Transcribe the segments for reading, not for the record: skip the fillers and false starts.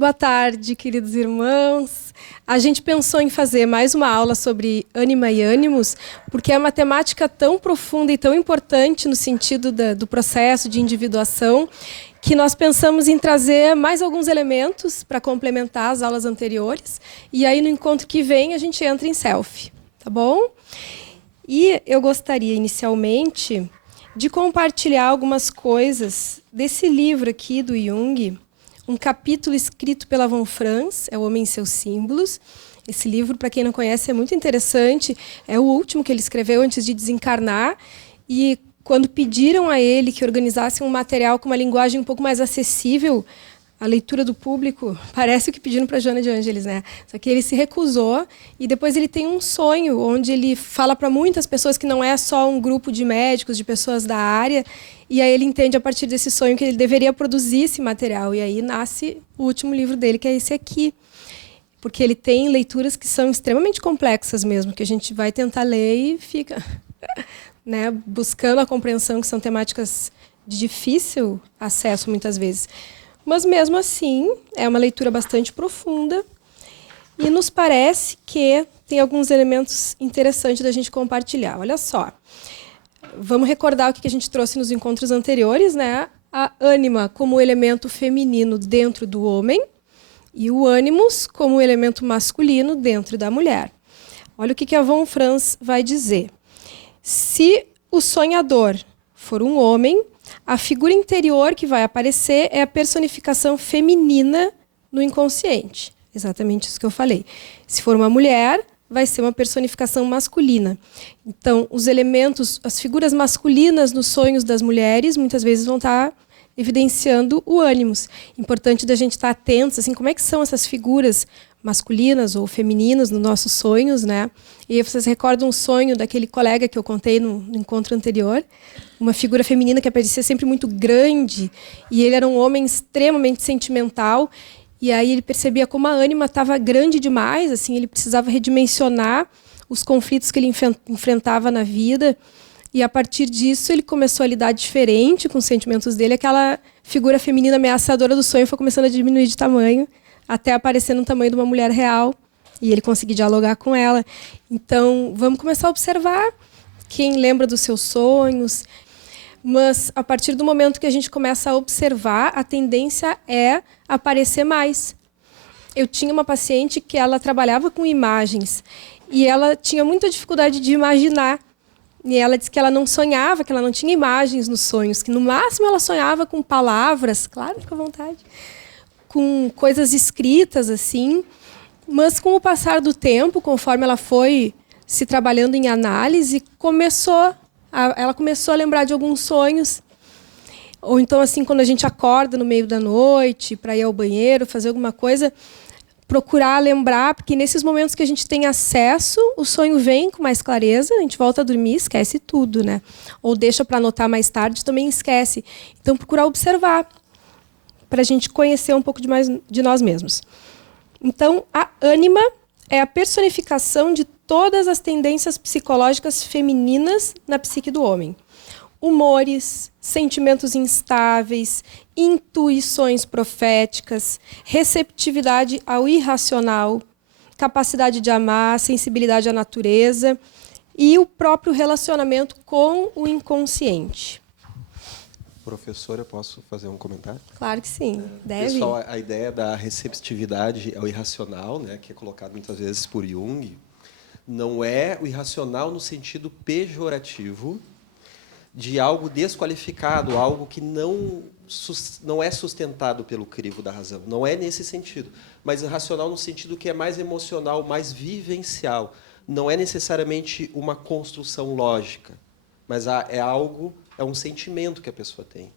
Boa tarde, queridos irmãos. A gente pensou em fazer mais uma aula sobre ânima e ânimos, porque é uma temática tão profunda e tão importante no sentido do processo de individuação, que nós pensamos em trazer mais alguns elementos para complementar as aulas anteriores. E aí, no encontro que vem, a gente entra em selfie, tá bom? E eu gostaria, inicialmente, de compartilhar algumas coisas desse livro aqui do Jung, um capítulo escrito pela Von Franz, é O Homem e Seus Símbolos. Esse livro, para quem não conhece, é muito interessante. É o último que ele escreveu antes de desencarnar. E quando pediram a ele que organizasse um material com uma linguagem um pouco mais acessível à leitura do público, parece o que pediram para Joana de Ângeles, né? Só que ele se recusou e depois ele tem um sonho onde ele fala para muitas pessoas que não é só um grupo de médicos, de pessoas da área, e aí ele entende a partir desse sonho que ele deveria produzir esse material. E aí nasce o último livro dele, que é esse aqui. Porque ele tem leituras que são extremamente complexas mesmo, que a gente vai tentar ler e fica né, buscando a compreensão, que são temáticas de difícil acesso muitas vezes. Mas, mesmo assim, é uma leitura bastante profunda e nos parece que tem alguns elementos interessantes da gente compartilhar. Olha só. Vamos recordar o que a gente trouxe nos encontros anteriores, né? A ânima como elemento feminino dentro do homem e o ânimos como elemento masculino dentro da mulher. Olha o que a Von Franz vai dizer. Se o sonhador for um homem, a figura interior que vai aparecer é a personificação feminina no inconsciente. Exatamente isso que eu falei. Se for uma mulher, vai ser uma personificação masculina. Então, os elementos, as figuras masculinas nos sonhos das mulheres, muitas vezes vão estar evidenciando o ânimos. Importante da gente estar atentos, assim, como é que são essas figuras masculinas ou femininas nos nossos sonhos, né? E aí vocês recordam um sonho daquele colega que eu contei no encontro anterior, uma figura feminina que aparecia sempre muito grande, e ele era um homem extremamente sentimental. E aí ele percebia como a ânima estava grande demais, assim, ele precisava redimensionar os conflitos que ele enfrentava na vida. E a partir disso ele começou a lidar diferente com os sentimentos dele. Aquela figura feminina ameaçadora do sonho foi começando a diminuir de tamanho, até aparecer no tamanho de uma mulher real. E ele conseguiu dialogar com ela. Então, vamos começar a observar quem lembra dos seus sonhos. Mas, a partir do momento que a gente começa a observar, a tendência é aparecer mais. Eu tinha uma paciente que ela trabalhava com imagens e ela tinha muita dificuldade de imaginar. E ela disse que ela não sonhava, que ela não tinha imagens nos sonhos, que no máximo ela sonhava com palavras, claro, fica à vontade, com coisas escritas, assim. Mas, com o passar do tempo, conforme ela foi se trabalhando em análise, ela começou a lembrar de alguns sonhos. Ou então, assim, quando a gente acorda no meio da noite para ir ao banheiro, fazer alguma coisa, procurar lembrar, porque nesses momentos que a gente tem acesso, o sonho vem com mais clareza, a gente volta a dormir, esquece tudo, né? Ou deixa para anotar mais tarde, também esquece. Então, procurar observar, para a gente conhecer um pouco mais de nós mesmos. Então, a ânima é a personificação de todas as tendências psicológicas femininas na psique do homem. Humores, sentimentos instáveis, intuições proféticas, receptividade ao irracional, capacidade de amar, sensibilidade à natureza e o próprio relacionamento com o inconsciente. Professora, posso fazer um comentário? Claro que sim, deve. Pessoal, a ideia da receptividade ao irracional, né, que é colocado muitas vezes por Jung, não é o irracional no sentido pejorativo de algo desqualificado, algo que não é sustentado pelo crivo da razão. Não é nesse sentido. Mas irracional no sentido que é mais emocional, mais vivencial. Não é necessariamente uma construção lógica, mas é um sentimento que a pessoa tem.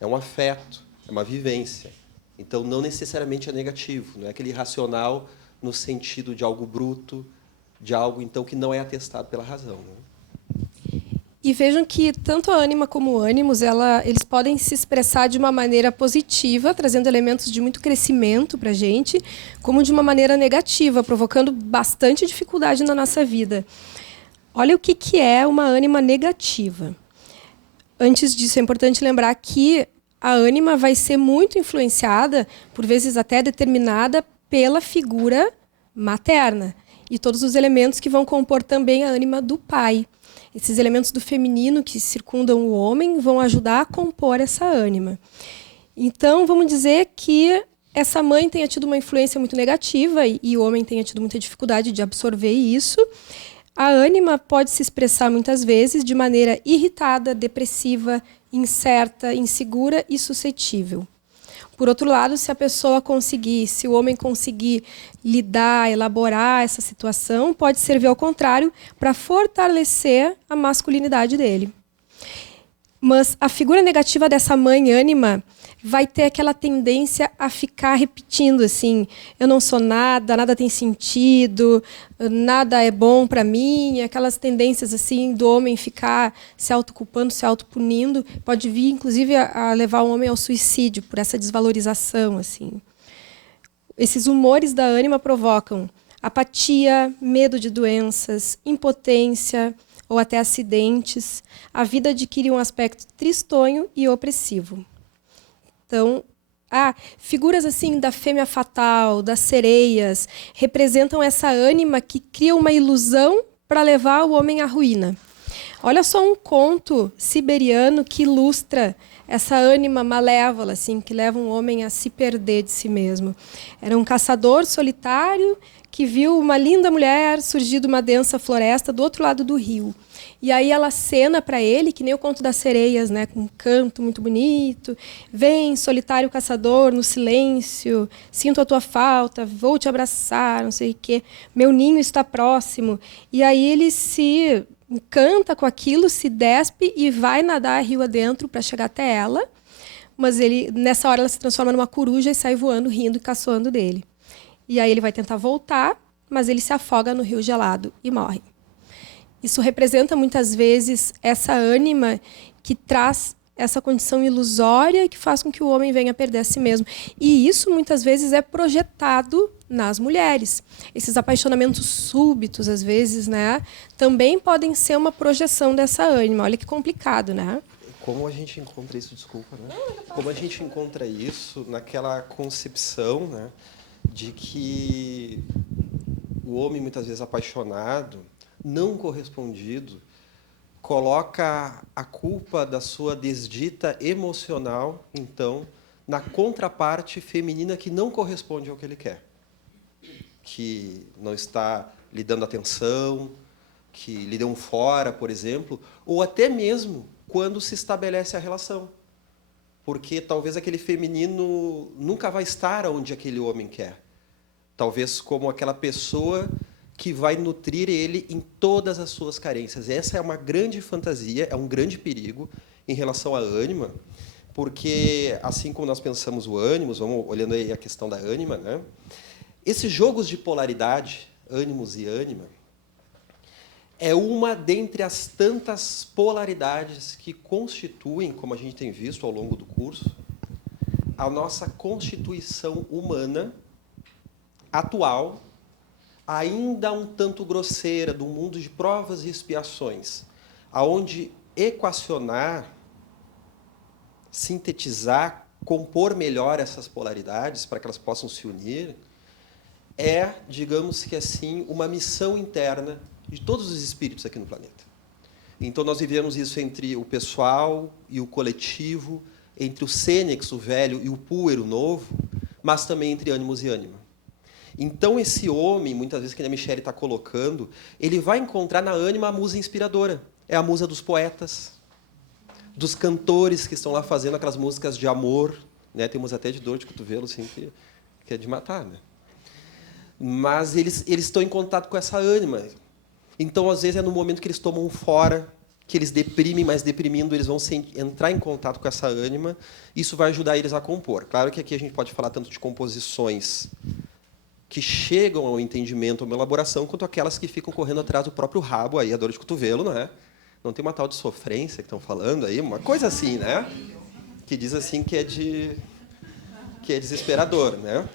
É um afeto, é uma vivência. Então, não necessariamente é negativo. Não é aquele irracional no sentido de algo bruto, de algo então que não é atestado pela razão, né? E vejam que tanto a ânima como o ânimos, eles podem se expressar de uma maneira positiva, trazendo elementos de muito crescimento para a gente, como de uma maneira negativa, provocando bastante dificuldade na nossa vida. Olha o que é uma ânima negativa. Antes disso, é importante lembrar que a ânima vai ser muito influenciada, por vezes até determinada, pela figura materna e todos os elementos que vão compor também a ânima do pai. Esses elementos do feminino que circundam o homem vão ajudar a compor essa ânima. Então, vamos dizer que essa mãe tenha tido uma influência muito negativa e o homem tenha tido muita dificuldade de absorver isso. A ânima pode se expressar muitas vezes de maneira irritada, depressiva, incerta, insegura e suscetível. Por outro lado, se a pessoa conseguir, se o homem conseguir lidar, elaborar essa situação, pode servir ao contrário para fortalecer a masculinidade dele. Mas a figura negativa dessa mãe ânima vai ter aquela tendência a ficar repetindo assim: eu não sou nada, nada tem sentido, nada é bom para mim. Aquelas tendências assim do homem ficar se autoculpando, se autopunindo, pode vir inclusive a levar o homem ao suicídio por essa desvalorização assim. Esses humores da ânima provocam apatia, medo de doenças, impotência ou até acidentes. A vida adquire um aspecto tristonho e opressivo. Então, figuras assim da fêmea fatal, das sereias, representam essa ânima que cria uma ilusão para levar o homem à ruína. Olha só um conto siberiano que ilustra essa ânima malévola, assim, que leva um homem a se perder de si mesmo. Era um caçador solitário que viu uma linda mulher surgir de uma densa floresta do outro lado do rio. E aí ela acena para ele, que nem o conto das sereias, né, com um canto muito bonito. Vem, solitário caçador, no silêncio, sinto a tua falta, vou te abraçar, não sei o quê. Meu ninho está próximo. E aí ele se encanta com aquilo, se despe e vai nadar rio adentro para chegar até ela. Mas nessa hora ela se transforma numa coruja e sai voando, rindo e caçoando dele. E aí ele vai tentar voltar, mas ele se afoga no rio gelado e morre. Isso representa, muitas vezes, essa ânima que traz essa condição ilusória que faz com que o homem venha a perder a si mesmo. E isso, muitas vezes, é projetado nas mulheres. Esses apaixonamentos súbitos, às vezes, né, também podem ser uma projeção dessa ânima. Olha que complicado, né? Como a gente encontra isso, desculpa, né? Como a gente encontra isso naquela concepção, né, de que o homem, muitas vezes apaixonado, não correspondido, coloca a culpa da sua desdita emocional, então, na contraparte feminina que não corresponde ao que ele quer. Que não está lhe dando atenção, que lhe deu um fora, por exemplo, ou até mesmo quando se estabelece a relação. Porque talvez aquele feminino nunca vai estar onde aquele homem quer. Talvez como aquela pessoa que vai nutrir ele em todas as suas carências. Essa é uma grande fantasia, é um grande perigo em relação à ânima, porque, assim como nós pensamos o ânimos, vamos olhando aí a questão da ânima, né? Esses jogos de polaridade, ânimos e ânima, é uma dentre as tantas polaridades que constituem, como a gente tem visto ao longo do curso, a nossa constituição humana atual, ainda um tanto grosseira, do mundo de provas e expiações, aonde equacionar, sintetizar, compor melhor essas polaridades para que elas possam se unir, é, digamos que assim, uma missão interna de todos os espíritos aqui no planeta. Então, nós vivemos isso entre o pessoal e o coletivo, entre o sênex, o velho, e o púero, o novo, mas também entre ânimos e ânima. Então, esse homem, muitas vezes, que a Michele está colocando, ele vai encontrar na ânima a musa inspiradora. É a musa dos poetas, dos cantores que estão lá fazendo aquelas músicas de amor, né? Temos até de dor de cotovelo, assim, que é de matar, né? Mas eles estão em contato com essa ânima. Então, às vezes, é no momento que eles tomam um fora, que eles deprimem, mas deprimindo, eles vão entrar em contato com essa ânima. Isso vai ajudar eles a compor. Claro que aqui a gente pode falar tanto de composições que chegam ao entendimento, a uma elaboração, quanto aquelas que ficam correndo atrás do próprio rabo, aí a dor de cotovelo, não é? Não tem uma tal de sofrência que estão falando aí, uma coisa assim, né? Que diz assim que é desesperador, né?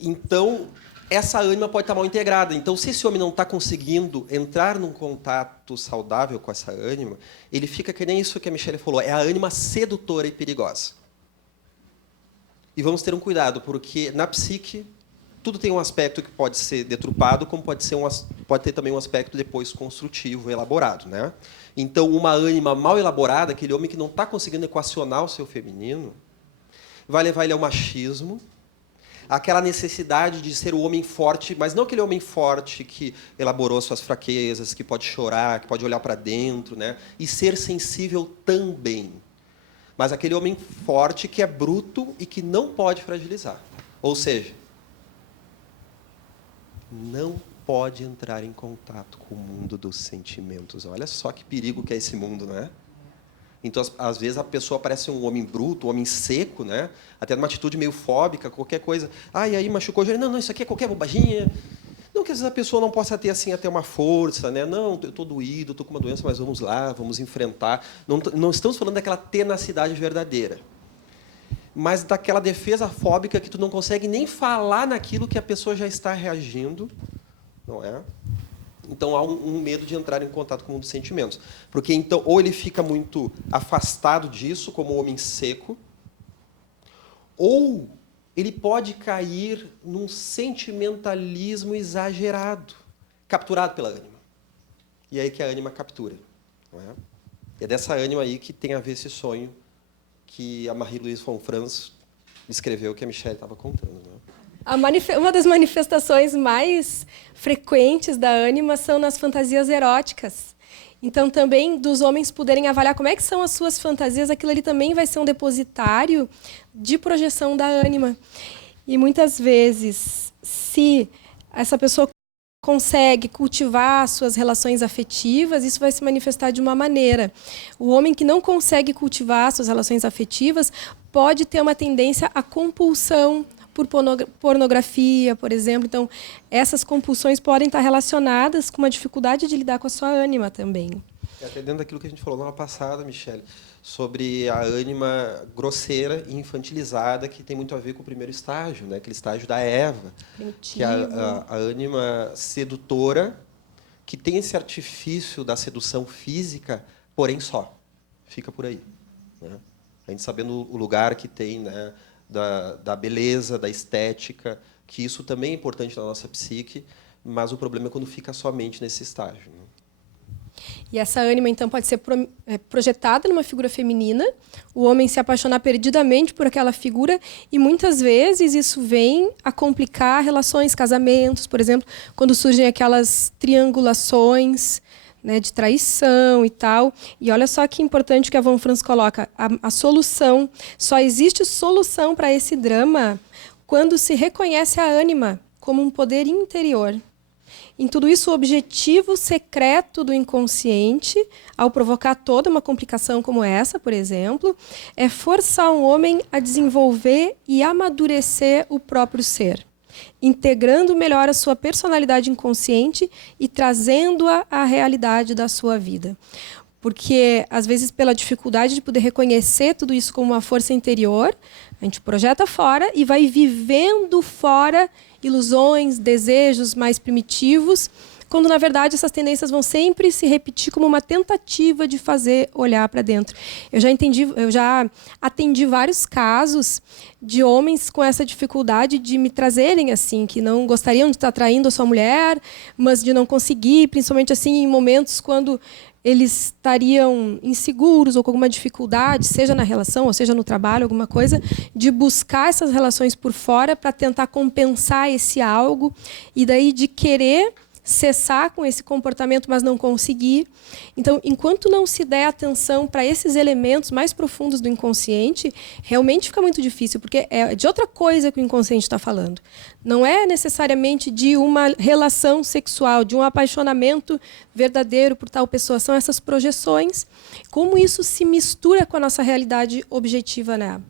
Então, essa ânima pode estar mal integrada. Então, se esse homem não está conseguindo entrar num contato saudável com essa ânima, ele fica que nem isso que a Michelle falou, é a ânima sedutora e perigosa. E vamos ter um cuidado, porque na psique tudo tem um aspecto que pode ser deturpado, como pode ter também um aspecto depois construtivo, elaborado, né? Então, uma ânima mal elaborada, aquele homem que não está conseguindo equacionar o seu feminino, vai levar ele ao machismo, aquela necessidade de ser o homem forte, mas não aquele homem forte que elaborou suas fraquezas, que pode chorar, que pode olhar para dentro, né? E ser sensível também. Mas aquele homem forte que é bruto e que não pode fragilizar. Ou seja, não pode entrar em contato com o mundo dos sentimentos. Olha só que perigo que é esse mundo, não é? Então, às vezes, a pessoa parece um homem bruto, um homem seco, né? Até numa atitude meio fóbica, qualquer coisa. Ah, e aí machucou, já não, isso aqui é qualquer bobaginha. Não que às vezes a pessoa não possa ter assim até uma força, né? Não, eu estou doído, estou com uma doença, mas vamos lá, vamos enfrentar. Não estamos falando daquela tenacidade verdadeira, mas daquela defesa fóbica que tu não consegue nem falar naquilo que a pessoa já está reagindo, não é? Então, há um medo de entrar em contato com o mundo dos sentimentos. Porque, então, ou ele fica muito afastado disso, como um homem seco, ou ele pode cair num sentimentalismo exagerado, capturado pela ânima. E é aí que a ânima captura. Não é? E é dessa ânima aí que tem a ver esse sonho que a Marie-Louise von Franz escreveu, que a Michelle estava contando. Né? Uma das manifestações mais frequentes da ânima são nas fantasias eróticas. Então, também, dos homens poderem avaliar como é que são as suas fantasias, aquilo ali também vai ser um depositário de projeção da ânima. E, muitas vezes, se essa pessoa consegue cultivar suas relações afetivas, isso vai se manifestar de uma maneira. O homem que não consegue cultivar suas relações afetivas pode ter uma tendência à compulsão por pornografia, por exemplo. Então, essas compulsões podem estar relacionadas com uma dificuldade de lidar com a sua ânima também. Até dentro daquilo que a gente falou na aula passada, Michelle, sobre a ânima grosseira e infantilizada, que tem muito a ver com o primeiro estágio, né? Aquele estágio da Eva, que é a ânima sedutora, que tem esse artifício da sedução física, porém só. Fica por aí. Né? A gente sabendo o lugar que tem, né? Da beleza, da estética, que isso também é importante na nossa psique, mas o problema é quando fica somente nesse estágio. Né? E essa ânima, então, pode ser projetada numa figura feminina, o homem se apaixonar perdidamente por aquela figura, e muitas vezes isso vem a complicar relações, casamentos, por exemplo, quando surgem aquelas triangulações, né, de traição e tal. E olha só que importante que a Von Franz coloca, a solução. Só existe solução para esse drama quando se reconhece a ânima como um poder interior. Em tudo isso, o objetivo secreto do inconsciente, ao provocar toda uma complicação como essa, por exemplo, é forçar um homem a desenvolver e amadurecer o próprio ser, integrando melhor a sua personalidade inconsciente e trazendo-a à realidade da sua vida. Porque, às vezes, pela dificuldade de poder reconhecer tudo isso como uma força interior, a gente projeta fora e vai vivendo fora ilusões, desejos mais primitivos, quando, na verdade, essas tendências vão sempre se repetir como uma tentativa de fazer olhar para dentro. Eu já atendi vários casos de homens com essa dificuldade de me trazerem assim, que não gostariam de estar traindo a sua mulher, mas de não conseguir, principalmente assim em momentos quando eles estariam inseguros ou com alguma dificuldade, seja na relação ou seja no trabalho, alguma coisa, de buscar essas relações por fora para tentar compensar esse algo e daí de querer cessar com esse comportamento, mas não conseguir. Então, enquanto não se der atenção para esses elementos mais profundos do inconsciente, realmente fica muito difícil, porque é de outra coisa que o inconsciente está falando. Não é necessariamente de uma relação sexual, de um apaixonamento verdadeiro por tal pessoa. São essas projeções. Como isso se mistura com a nossa realidade objetiva, né?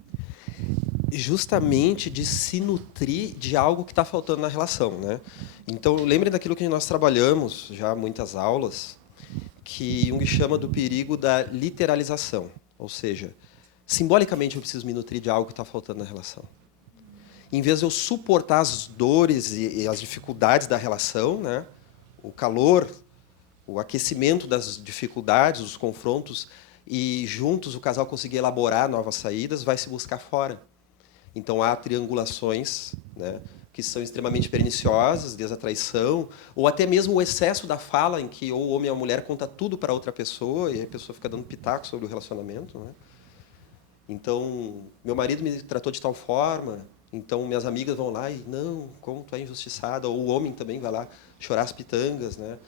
Justamente de se nutrir de algo que está faltando na relação, né? Então, lembre daquilo que nós trabalhamos já há muitas aulas, que Jung chama do perigo da literalização. Ou seja, simbolicamente eu preciso me nutrir de algo que está faltando na relação. em vez de eu suportar as dores e as dificuldades da relação, né, o calor, o aquecimento das dificuldades, os confrontos, e juntos o casal conseguir elaborar novas saídas, vai se buscar fora. Então, há triangulações, né, que são extremamente perniciosas, desde a traição, ou até mesmo o excesso da fala, em que ou o homem ou a mulher conta tudo para outra pessoa, e a pessoa fica dando pitaco sobre o relacionamento. Né? Então, meu marido me tratou de tal forma, então minhas amigas vão lá e, não, como tu é injustiçada, ou o homem também vai lá chorar as pitangas. Né?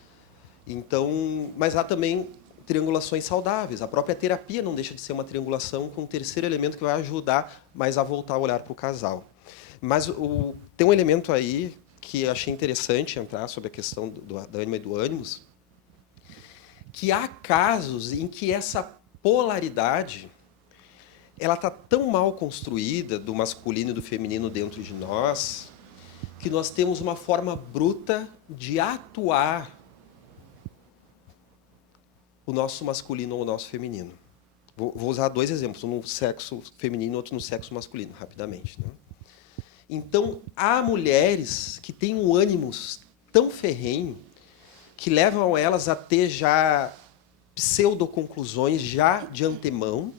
Então, mas há também triangulações saudáveis. A própria terapia não deixa de ser uma triangulação com um terceiro elemento que vai ajudar mais a voltar a olhar para o casal. Mas tem um elemento aí que achei interessante entrar sobre a questão da ânima e do ânimos, que há casos em que essa polaridade ela está tão mal construída do masculino e do feminino dentro de nós que nós temos uma forma bruta de atuar o nosso masculino ou o nosso feminino. Vou usar dois exemplos, um no sexo feminino e outro no sexo masculino, rapidamente. Né? Então, há mulheres que têm um ânimo tão ferrenho que levam elas a ter já pseudoconclusões já de antemão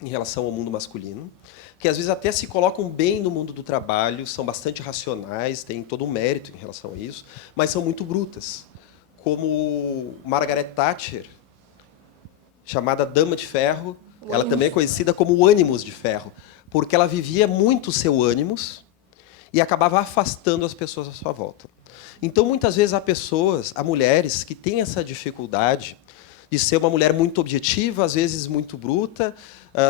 em relação ao mundo masculino, que às vezes até se colocam bem no mundo do trabalho, são bastante racionais, têm todo um mérito em relação a isso, mas são muito brutas. Como Margaret Thatcher, chamada Dama de Ferro, ela também é conhecida como o Ânimos de Ferro, porque ela vivia muito o seu ânimos e acabava afastando as pessoas à sua volta. Então, muitas vezes, há mulheres que têm essa dificuldade de ser uma mulher muito objetiva, às vezes muito bruta,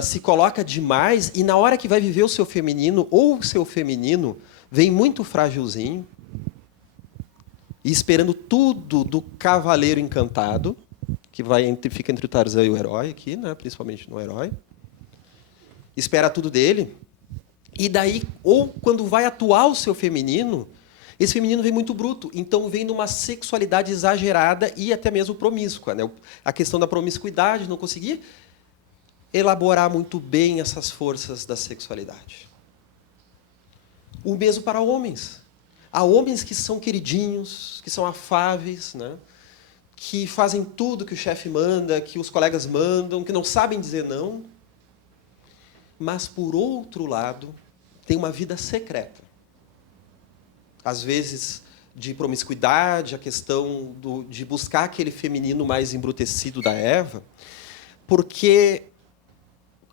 se coloca demais, e na hora que vai viver o seu feminino, ou o seu feminino vem muito frágilzinho, e esperando tudo do cavaleiro encantado, que fica entre o Tarzan e o herói aqui, né, principalmente no herói, espera tudo dele, e daí, ou quando vai atuar o seu feminino, esse feminino vem muito bruto, então vem numa sexualidade exagerada e até mesmo promíscua. Né? A questão da promiscuidade, não conseguir elaborar muito bem essas forças da sexualidade. O mesmo para homens. Há homens que são queridinhos, que são afáveis, né? Que fazem tudo que o chefe manda, que os colegas mandam, que não sabem dizer não. Mas, por outro lado, tem uma vida secreta. Às vezes, de promiscuidade, a questão de buscar aquele feminino mais embrutecido da Eva, porque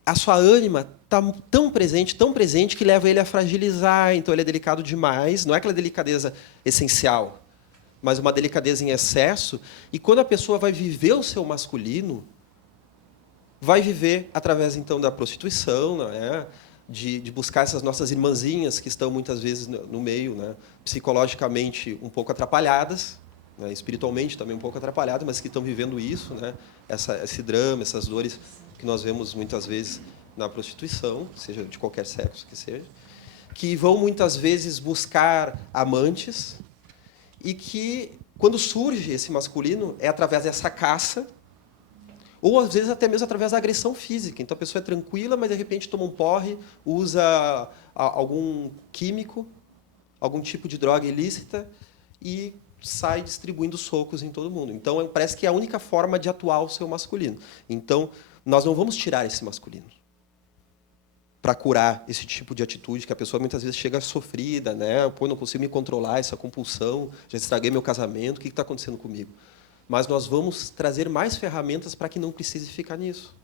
a sua ânima está tão presente, que leva ele a fragilizar, então ele é delicado demais. Não é aquela delicadeza essencial, mas uma delicadeza em excesso. E quando a pessoa vai viver o seu masculino, vai viver através, então, da prostituição, né? De buscar essas nossas irmãzinhas que estão, muitas vezes, no meio, né? Psicologicamente um pouco atrapalhadas, né? Espiritualmente também um pouco atrapalhadas, mas que estão vivendo isso, né? Esse drama, essas dores que nós vemos, muitas vezes, na prostituição, seja de qualquer sexo que seja, que vão, muitas vezes, buscar amantes e que, quando surge esse masculino, é através dessa caça, ou, às vezes, até mesmo através da agressão física. Então, a pessoa é tranquila, mas, de repente, toma um porre, usa algum químico, algum tipo de droga ilícita e sai distribuindo socos em todo mundo. Então, parece que é a única forma de atuar o seu masculino. Então, nós não vamos tirar esse masculino para curar esse tipo de atitude que a pessoa, muitas vezes, chega sofrida, né? Pô, não consigo me controlar, essa compulsão, já estraguei meu casamento, o que está acontecendo comigo? Mas nós vamos trazer mais ferramentas para que não precise ficar nisso.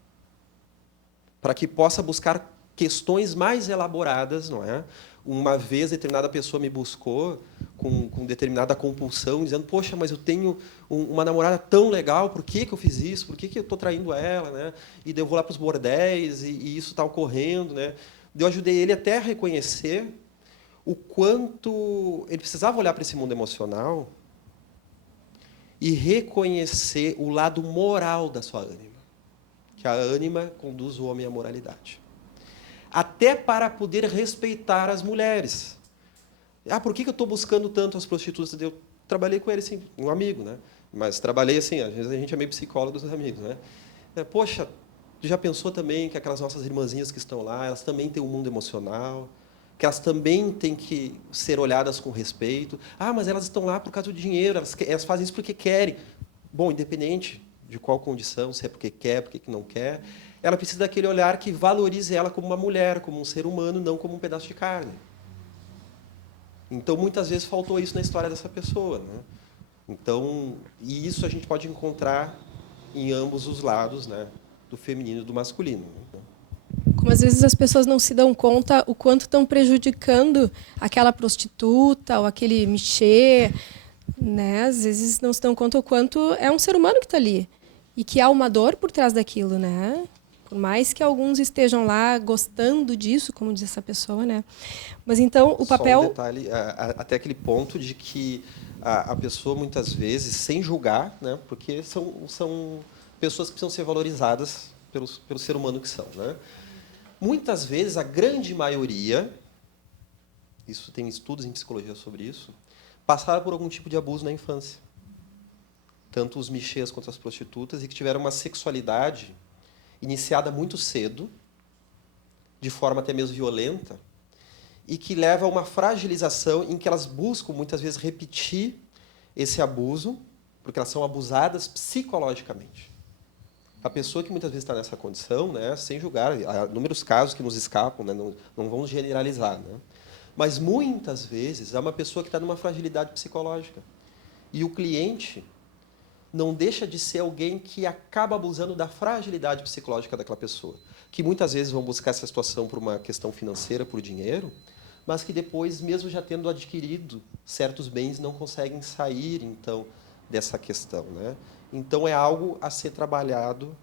Para que possa buscar questões mais elaboradas, não é? Uma vez determinada pessoa me buscou com determinada compulsão, dizendo, poxa, mas eu tenho uma namorada tão legal, por que eu fiz isso? Por que eu estou traindo ela? Né? E daí eu vou lá para os bordéis e isso está ocorrendo. Né? Eu ajudei ele até a reconhecer o quanto ele precisava olhar para esse mundo emocional e reconhecer o lado moral da sua ânima, que a ânima conduz o homem à moralidade. Até para poder respeitar as mulheres. Por que eu estou buscando tanto as prostitutas? Eu trabalhei com ele, assim, um amigo, né? Mas trabalhei assim, às vezes a gente é meio psicólogo dos amigos, né? Poxa, tu já pensou também que aquelas nossas irmãzinhas que estão lá, elas também têm um mundo emocional, que elas também têm que ser olhadas com respeito. Ah, mas elas estão lá por causa do dinheiro, elas fazem isso porque querem. Bom, independente de qual condição, se é porque quer, porque não quer, ela precisa daquele olhar que valorize ela como uma mulher, como um ser humano, não como um pedaço de carne. Então, muitas vezes, faltou isso na história dessa pessoa, né? Então, e isso a gente pode encontrar em ambos os lados, né? Do feminino e do masculino. Como às vezes as pessoas não se dão conta o quanto estão prejudicando aquela prostituta ou aquele mexer, né? Às vezes não se dão conta o quanto é um ser humano que está ali e que há uma dor por trás daquilo, né? Por mais que alguns estejam lá gostando disso, como diz essa pessoa, né? Mas então o papel... Só um detalhe, até aquele ponto de que a pessoa, muitas vezes, sem julgar, né? Porque são pessoas que precisam ser valorizadas pelo ser humano que são, né? Muitas vezes, a grande maioria, isso tem estudos em psicologia sobre isso, passaram por algum tipo de abuso na infância. Tanto os mixês quanto as prostitutas, e que tiveram uma sexualidade iniciada muito cedo, de forma até mesmo violenta, e que leva a uma fragilização em que elas buscam, muitas vezes, repetir esse abuso, porque elas são abusadas psicologicamente. A pessoa que muitas vezes está nessa condição, né, sem julgar, há inúmeros casos que nos escapam, né, não vamos generalizar, né, mas muitas vezes é uma pessoa que está numa fragilidade psicológica. E o cliente não deixa de ser alguém que acaba abusando da fragilidade psicológica daquela pessoa, que muitas vezes vão buscar essa situação por uma questão financeira, por dinheiro, mas que depois, mesmo já tendo adquirido certos bens, não conseguem sair, então, dessa questão, né? Então, é algo a ser trabalhado,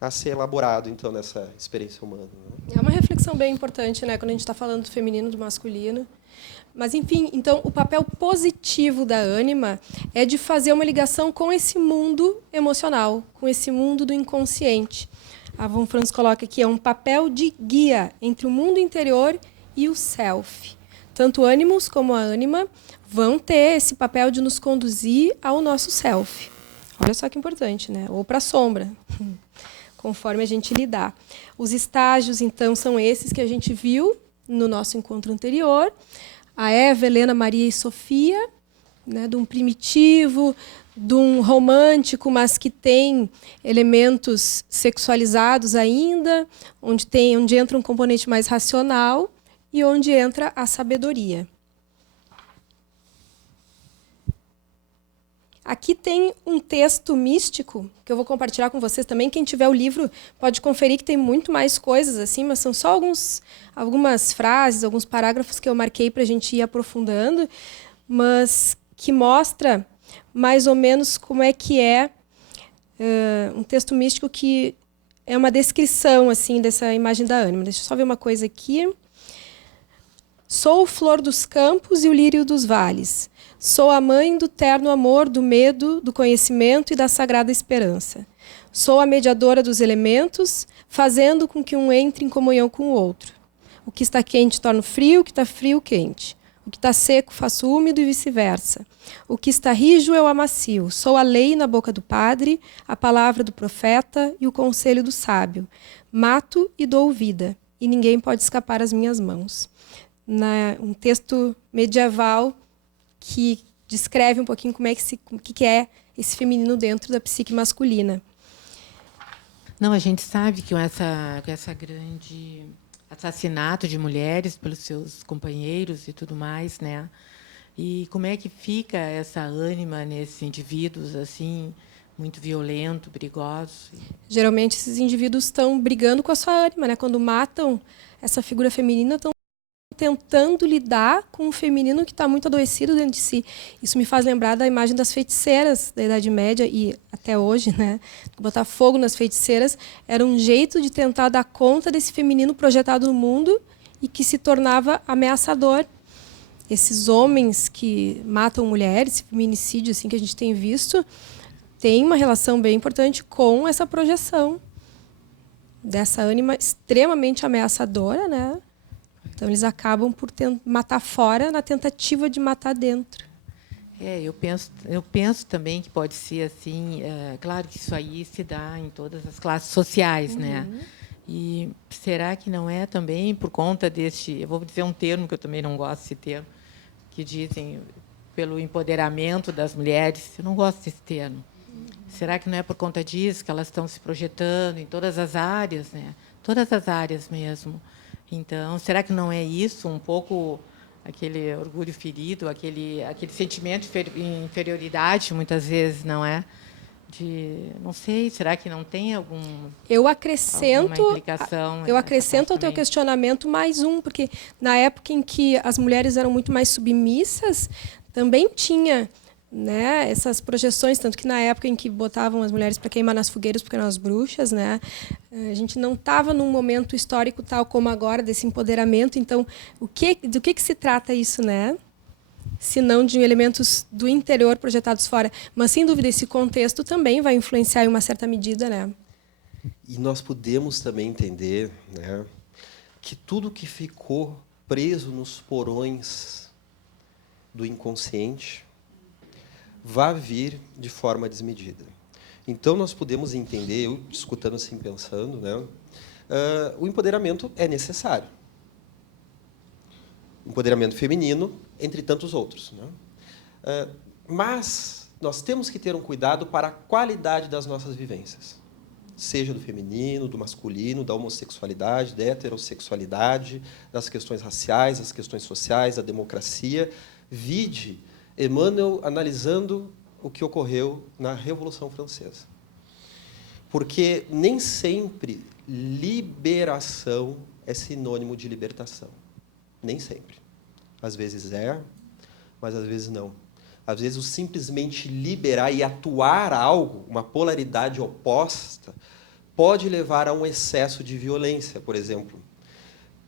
a ser elaborado, então, nessa experiência humana, né? É uma reflexão bem importante, né, quando a gente está falando do feminino, do masculino. Mas, enfim, então, o papel positivo da ânima é de fazer uma ligação com esse mundo emocional, com esse mundo do inconsciente. A Von Franz coloca aqui, é um papel de guia entre o mundo interior e o self. Tanto o ânimos como a ânima vão ter esse papel de nos conduzir ao nosso self. Olha só que importante, né? Ou para a sombra, conforme a gente lidar. Os estágios, então, são esses que a gente viu no nosso encontro anterior. A Eva, Helena, Maria e Sofia, né? De um primitivo, de um romântico, mas que tem elementos sexualizados ainda, onde entra um componente mais racional e onde entra a sabedoria. Aqui tem um texto místico que eu vou compartilhar com vocês também. Quem tiver o livro pode conferir que tem muito mais coisas assim, mas são só algumas frases, alguns parágrafos que eu marquei para a gente ir aprofundando, mas que mostra mais ou menos como é que é um texto místico que é uma descrição assim dessa imagem da ânima. Deixa eu só ver uma coisa aqui. Sou flor dos campos e o lírio dos vales. Sou a mãe do terno amor, do medo, do conhecimento e da sagrada esperança. Sou a mediadora dos elementos, fazendo com que um entre em comunhão com o outro. O que está quente torna frio, o que está frio, quente. O que está seco faço úmido e vice-versa. O que está rijo eu amacio. Sou a lei na boca do padre, a palavra do profeta e o conselho do sábio. Mato e dou vida, e ninguém pode escapar às minhas mãos. Um texto medieval que descreve um pouquinho o que é esse feminino dentro da psique masculina. Não, a gente sabe que com essa grande assassinato de mulheres pelos seus companheiros e tudo mais, né? E como é que fica essa ânima nesses indivíduos assim, muito violentos, perigosos? Geralmente esses indivíduos estão brigando com a sua ânima, né? Quando matam essa figura feminina, estão tentando lidar com um feminino que está muito adoecido dentro de si. Isso me faz lembrar da imagem das feiticeiras da Idade Média e até hoje, né? Botar fogo nas feiticeiras era um jeito de tentar dar conta desse feminino projetado no mundo e que se tornava ameaçador. Esses homens que matam mulheres, esse feminicídio assim, que a gente tem visto, tem uma relação bem importante com essa projeção dessa ânima extremamente ameaçadora, né? Então, eles acabam por matar fora na tentativa de matar dentro. Eu penso também que pode ser assim. Claro que isso aí se dá em todas as classes sociais, né? E será que não é também por conta deste... Eu vou dizer um termo que eu também não gosto desse termo, que dizem pelo empoderamento das mulheres. Eu não gosto desse termo. Será que não é por conta disso que elas estão se projetando em todas as áreas, né? Todas as áreas mesmo. Então, será que não é isso um pouco aquele orgulho ferido, aquele sentimento de inferioridade, muitas vezes, não é? Não sei, será que não tem alguma implicação? Eu acrescento ao teu questionamento mais um, porque na época em que as mulheres eram muito mais submissas, também tinha, né, essas projeções, tanto que na época em que botavam as mulheres para queimar nas fogueiras porque eram as bruxas, né, a gente não estava num momento histórico tal como agora desse empoderamento. Então, do que se trata isso, né? Se não de elementos do interior projetados fora, mas sem dúvida esse contexto também vai influenciar em uma certa medida, né? E nós podemos também entender, né, que tudo que ficou preso nos porões do inconsciente vai vir de forma desmedida. Então, nós podemos entender, eu escutando assim, pensando, né, o empoderamento é necessário. Empoderamento feminino, entre tantos outros, né? Mas nós temos que ter um cuidado para a qualidade das nossas vivências, seja do feminino, do masculino, da homossexualidade, da heterossexualidade, das questões raciais, das questões sociais, da democracia. Vide Emmanuel analisando o que ocorreu na Revolução Francesa. Porque nem sempre liberação é sinônimo de libertação. Nem sempre. Às vezes é, mas às vezes não. Às vezes, o simplesmente liberar e atuar algo, uma polaridade oposta, pode levar a um excesso de violência, por exemplo.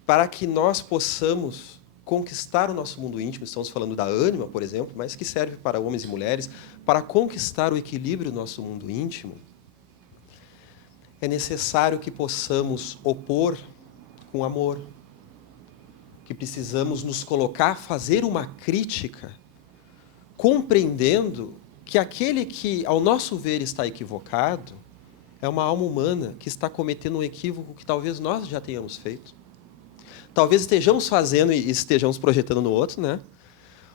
Para que nós possamos conquistar o nosso mundo íntimo, estamos falando da ânima, por exemplo, mas que serve para homens e mulheres, para conquistar o equilíbrio do nosso mundo íntimo, é necessário que possamos opor com amor, que precisamos nos colocar, fazer uma crítica, compreendendo que aquele que, ao nosso ver, está equivocado, é uma alma humana que está cometendo um equívoco que talvez nós já tenhamos feito. Talvez estejamos fazendo e estejamos projetando no outro, né?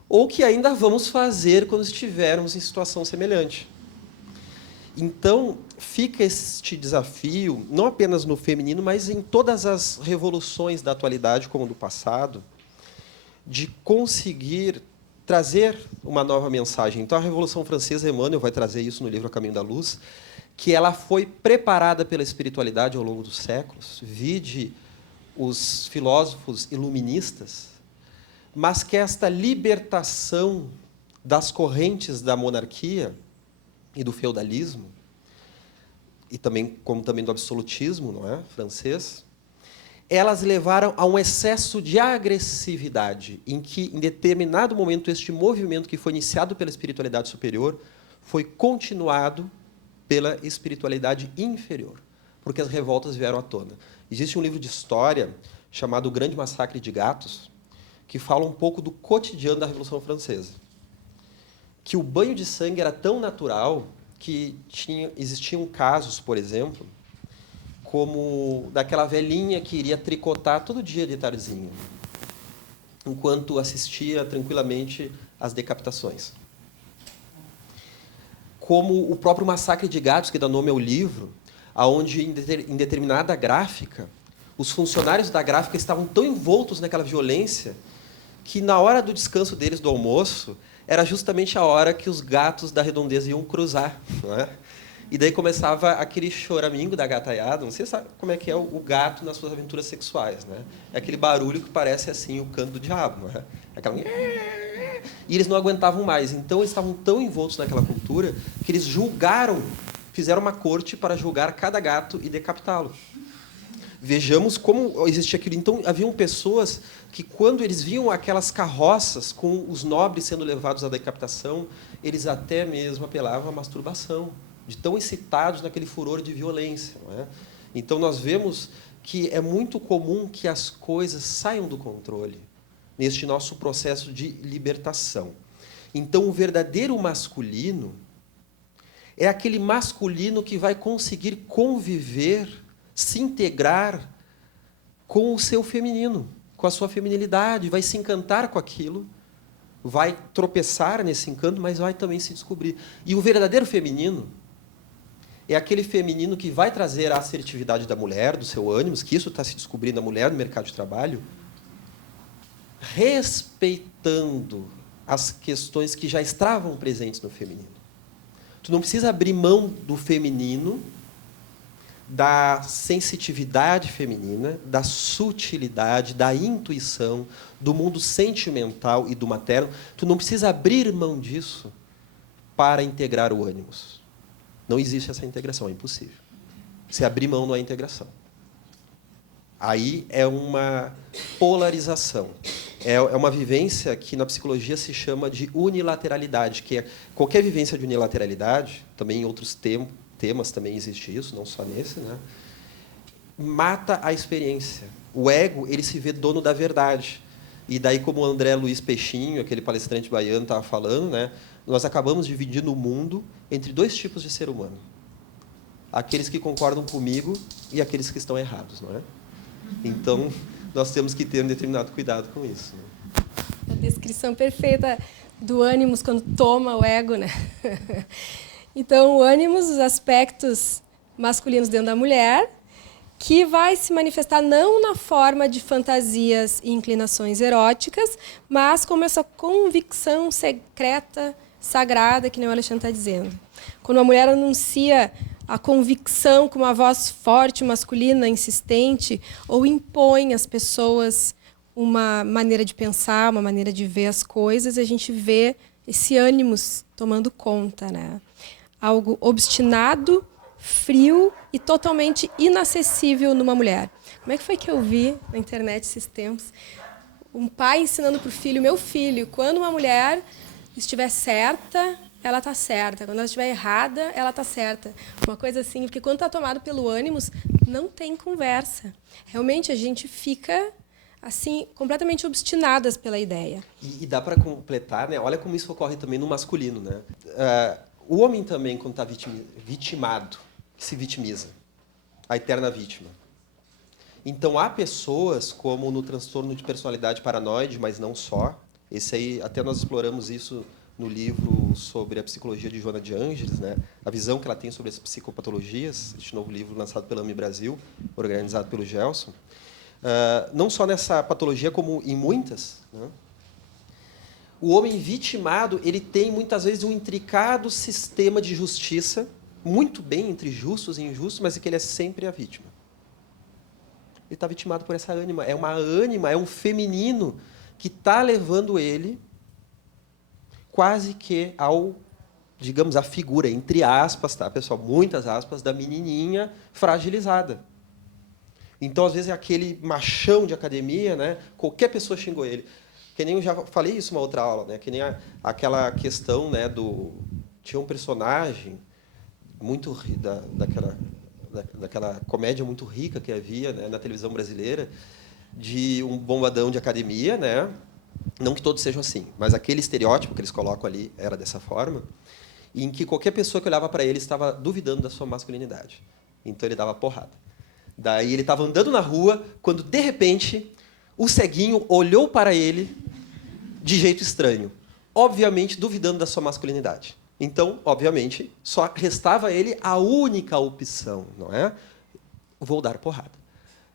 Ou que ainda vamos fazer quando estivermos em situação semelhante. Então, fica este desafio, não apenas no feminino, mas em todas as revoluções da atualidade, como do passado, de conseguir trazer uma nova mensagem. Então, a Revolução Francesa, Emmanuel vai trazer isso no livro A Caminho da Luz, que ela foi preparada pela espiritualidade ao longo dos séculos, vide os filósofos iluministas, mas que esta libertação das correntes da monarquia e do feudalismo, e também, como também do absolutismo, não é, francês, elas levaram a um excesso de agressividade, em que, em determinado momento, este movimento que foi iniciado pela espiritualidade superior foi continuado pela espiritualidade inferior, porque as revoltas vieram à tona. Existe um livro de história chamado O Grande Massacre de Gatos, que fala um pouco do cotidiano da Revolução Francesa. Que o banho de sangue era tão natural que existiam casos, por exemplo, como daquela velhinha que iria tricotar todo dia de tardezinha, enquanto assistia tranquilamente às decapitações. Como o próprio Massacre de Gatos, que dá nome ao livro, onde, em determinada gráfica, os funcionários da gráfica estavam tão envoltos naquela violência que, na hora do descanso deles, do almoço, era justamente a hora que os gatos da redondeza iam cruzar, não é? E daí começava aquele choramingo da gataiada. Não sei se sabe como é que é o gato nas suas aventuras sexuais, né? É aquele barulho que parece assim o canto do diabo, não é? Aquela... E eles não aguentavam mais. Então, eles estavam tão envoltos naquela cultura que eles fizeram uma corte para julgar cada gato e decapitá-lo. Vejamos como existia aquilo. Então, haviam pessoas que, quando eles viam aquelas carroças com os nobres sendo levados à decapitação, eles até mesmo apelavam à masturbação, de tão excitados naquele furor de violência, não é? Então, nós vemos que é muito comum que as coisas saiam do controle neste nosso processo de libertação. Então, o verdadeiro masculino é aquele masculino que vai conseguir conviver se integrar com o seu feminino, com a sua feminilidade, vai se encantar com aquilo, vai tropeçar nesse encanto, mas vai também se descobrir. E o verdadeiro feminino é aquele feminino que vai trazer a assertividade da mulher, do seu ânimo, que isso está se descobrindo na mulher no mercado de trabalho, respeitando as questões que já estavam presentes no feminino. Tu não precisa abrir mão do feminino, da sensitividade feminina, da sutilidade, da intuição, do mundo sentimental e do materno. Tu não precisa abrir mão disso para integrar o ânimos. Não existe essa integração, é impossível. Se abrir mão não é integração. Aí é uma polarização. É uma vivência que na psicologia se chama de unilateralidade, que é qualquer vivência de unilateralidade, também em outros temas também existe isso, não só nesse, né? Mata a experiência. O ego, ele se vê dono da verdade. E daí, como o André Luiz Peixinho, aquele palestrante baiano, estava falando, né? Nós acabamos dividindo o mundo entre dois tipos de ser humano. Aqueles que concordam comigo e aqueles que estão errados, não é? Então, nós temos que ter um determinado cuidado com isso. Né? A descrição perfeita do ânimos quando toma o ego, né? Então, o ânimos, os aspectos masculinos dentro da mulher, que vai se manifestar não na forma de fantasias e inclinações eróticas, mas como essa convicção secreta, sagrada, que nem o Alexandre está dizendo. Quando a mulher anuncia a convicção com uma voz forte, masculina, insistente, ou impõe às pessoas uma maneira de pensar, uma maneira de ver as coisas, a gente vê esse ânimos tomando conta, né? Algo obstinado, frio e totalmente inacessível numa mulher. Como é que foi que eu vi na internet esses tempos? Um pai ensinando para o filho, meu filho, quando uma mulher estiver certa, ela está certa. Quando ela estiver errada, ela está certa. Uma coisa assim, porque quando está tomado pelo ânimos, não tem conversa. Realmente, a gente fica assim completamente obstinadas pela ideia. E dá para completar, né? Olha como isso ocorre também no masculino, né? O homem também, quando está vitimado, que se vitimiza, a eterna vítima. Então, há pessoas, como no transtorno de personalidade paranoide, mas não só. Esse aí, até nós exploramos isso no livro sobre a psicologia de Joana de Ângeles, né? A visão que ela tem sobre as psicopatologias, este novo livro lançado pela AMI Brasil, organizado pelo Gelson. Não só nessa patologia, como em muitas, né? O homem vitimado, ele tem muitas vezes um intricado sistema de justiça, muito bem entre justos e injustos, mas que ele é sempre a vítima. Ele está vitimado por essa ânima. É uma ânima, é um feminino que está levando ele quase que ao, digamos, a figura, entre aspas, tá, pessoal? Muitas aspas, da menininha fragilizada. Então, às vezes, é aquele machão de academia, né? Qualquer pessoa xingou ele. Que nem eu já falei isso uma outra aula, né? Que nem aquela questão, né, tinha um personagem muito daquela comédia muito rica que havia, né, na televisão brasileira, de um bombadão de academia, né? Não que todos sejam assim, mas aquele estereótipo que eles colocam ali era dessa forma, em que qualquer pessoa que olhava para ele estava duvidando da sua masculinidade. Então ele dava porrada. Daí ele estava andando na rua, quando de repente o ceguinho olhou para ele de jeito estranho, obviamente duvidando da sua masculinidade. Então, obviamente, só restava a ele a única opção, não é? Vou dar porrada.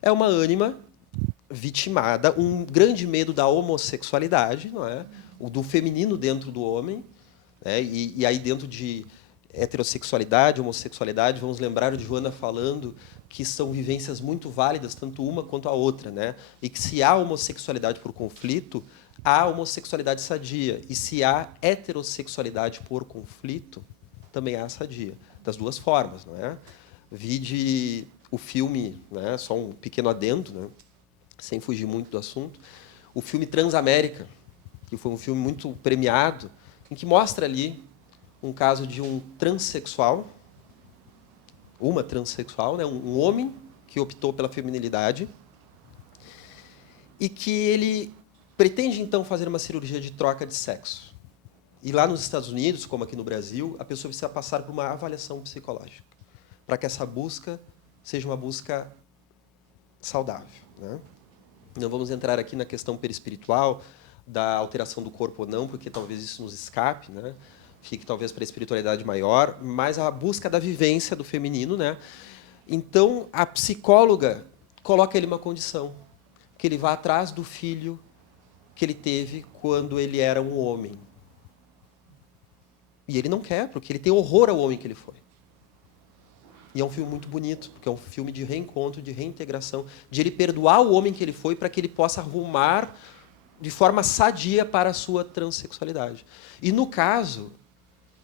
É uma ânima vitimada, um grande medo da homossexualidade, não é? O do feminino dentro do homem, né? E aí dentro de heterossexualidade, homossexualidade, vamos lembrar de Joana falando que são vivências muito válidas, tanto uma quanto a outra, né? E que se há homossexualidade por conflito, há homossexualidade sadia. E se há heterossexualidade por conflito, também há sadia. Das duas formas, não é? Vide o filme, né? Só um pequeno adendo, né? Sem fugir muito do assunto, o filme Transamérica, que foi um filme muito premiado, em que mostra ali um caso de um transexual, uma transexual, né? Um homem que optou pela feminilidade e que ele pretende, então, fazer uma cirurgia de troca de sexo. E lá nos Estados Unidos, como aqui no Brasil, a pessoa precisa passar por uma avaliação psicológica, para que essa busca seja uma busca saudável, né? Não vamos entrar aqui na questão perispiritual, da alteração do corpo ou não, porque talvez isso nos escape, né? Fique talvez para a espiritualidade maior, mas a busca da vivência do feminino, né? Então, a psicóloga coloca ele uma condição, que ele vá atrás do filho que ele teve quando ele era um homem. E ele não quer, porque ele tem horror ao homem que ele foi. E é um filme muito bonito, porque é um filme de reencontro, de reintegração, de ele perdoar o homem que ele foi para que ele possa arrumar de forma sadia para a sua transexualidade. E, no caso,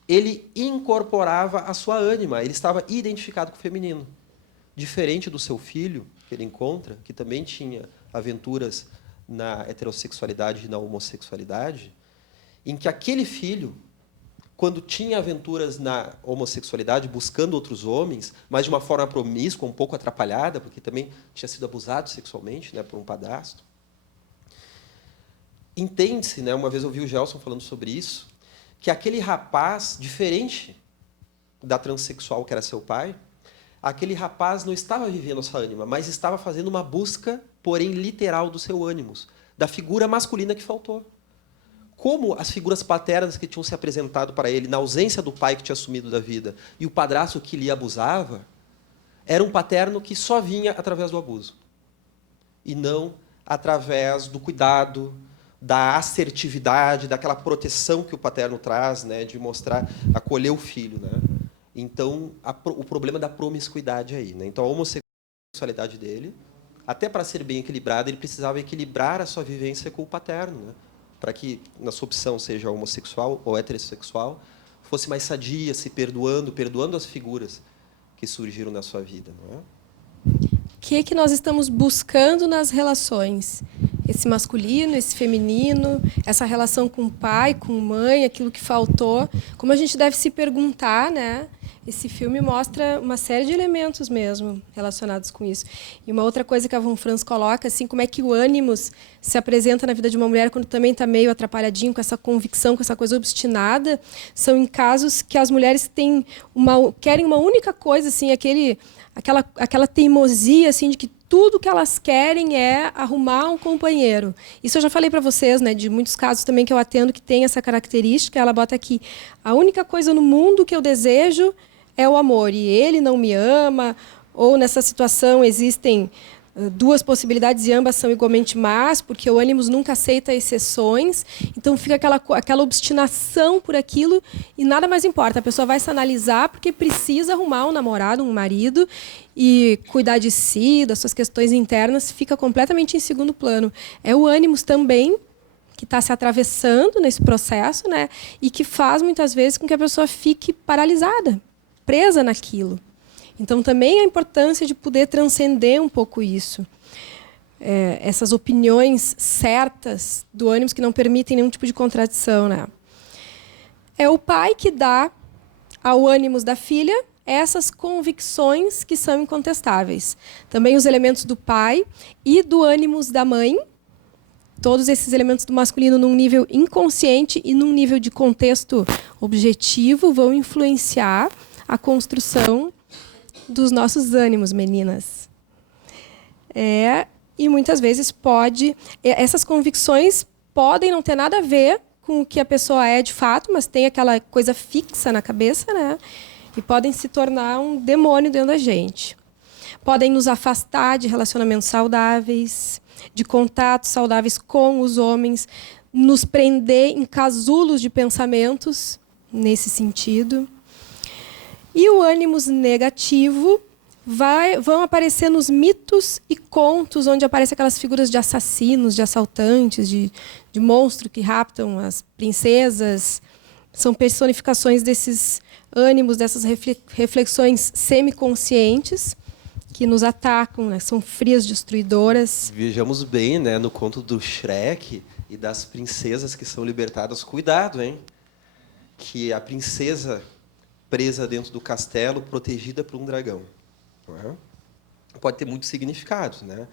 ele incorporava a sua ânima, ele estava identificado com o feminino. Diferente do seu filho, que ele encontra, que também tinha aventuras na heterossexualidade e na homossexualidade, em que aquele filho, quando tinha aventuras na homossexualidade, buscando outros homens, mas de uma forma promíscua, um pouco atrapalhada, porque também tinha sido abusado sexualmente, né, por um padrasto. Entende-se, né, uma vez eu ouvi o Gelson falando sobre isso, que aquele rapaz, diferente da transexual que era seu pai, aquele rapaz não estava vivendo a sua ânima, mas estava fazendo uma busca, porém literal, do seu ânimos, da figura masculina que faltou. Como as figuras paternas que tinham se apresentado para ele, na ausência do pai que tinha sumido da vida, e o padrasto que lhe abusava, era um paterno que só vinha através do abuso. E não através do cuidado, da assertividade, daquela proteção que o paterno traz, né, de mostrar, acolher o filho, né? Então, o problema da promiscuidade aí, né? Então, a homossexualidade dele, até para ser bem equilibrada, ele precisava equilibrar a sua vivência com o paterno, né? Para que, na sua opção, seja homossexual ou heterossexual, fosse mais sadia, se perdoando as figuras que surgiram na sua vida, não é? O que nós estamos buscando nas relações? Esse masculino, esse feminino, essa relação com o pai, com mãe, aquilo que faltou. Como a gente deve se perguntar, né? Esse filme mostra uma série de elementos mesmo relacionados com isso. E uma outra coisa que a Von Franz coloca, assim, como é que o ânimos se apresenta na vida de uma mulher quando também está meio atrapalhadinho, com essa convicção, com essa coisa obstinada, são em casos que as mulheres querem uma única coisa, assim, aquela teimosia, assim, de que tudo que elas querem é arrumar um companheiro. Isso eu já falei para vocês, né, de muitos casos também que eu atendo que tem essa característica. Ela bota aqui: a única coisa no mundo que eu desejo é o amor, e ele não me ama, ou nessa situação existem duas possibilidades e ambas são igualmente más, porque o ânimos nunca aceita exceções, então fica aquela obstinação por aquilo e nada mais importa. A pessoa vai se analisar porque precisa arrumar um namorado, um marido, e cuidar de si, das suas questões internas, fica completamente em segundo plano. É o ânimos também que está se atravessando nesse processo, né, e que faz muitas vezes com que a pessoa fique paralisada, presa naquilo. Então, também a importância de poder transcender um pouco isso. Essas opiniões certas do ânimos que não permitem nenhum tipo de contradição, né? É o pai que dá ao ânimos da filha essas convicções que são incontestáveis. Também os elementos do pai e do ânimos da mãe, todos esses elementos do masculino num nível inconsciente e num nível de contexto objetivo vão influenciar a construção dos nossos ânimos, meninas. E muitas vezes essas convicções podem não ter nada a ver com o que a pessoa é de fato, mas tem aquela coisa fixa na cabeça, né? E podem se tornar um demônio dentro da gente. Podem nos afastar de relacionamentos saudáveis, de contatos saudáveis com os homens, nos prender em casulos de pensamentos nesse sentido. E o ânimos negativo vão aparecer nos mitos e contos, onde aparecem aquelas figuras de assassinos, de assaltantes, de monstros que raptam as princesas. São personificações desses ânimos, dessas reflexões semiconscientes que nos atacam, né? São frias destruidoras. Vejamos bem, né, no conto do Shrek e das princesas que são libertadas. Cuidado, hein? Que a princesa presa dentro do castelo, protegida por um dragão. Não é? Pode ter muitos significados, né?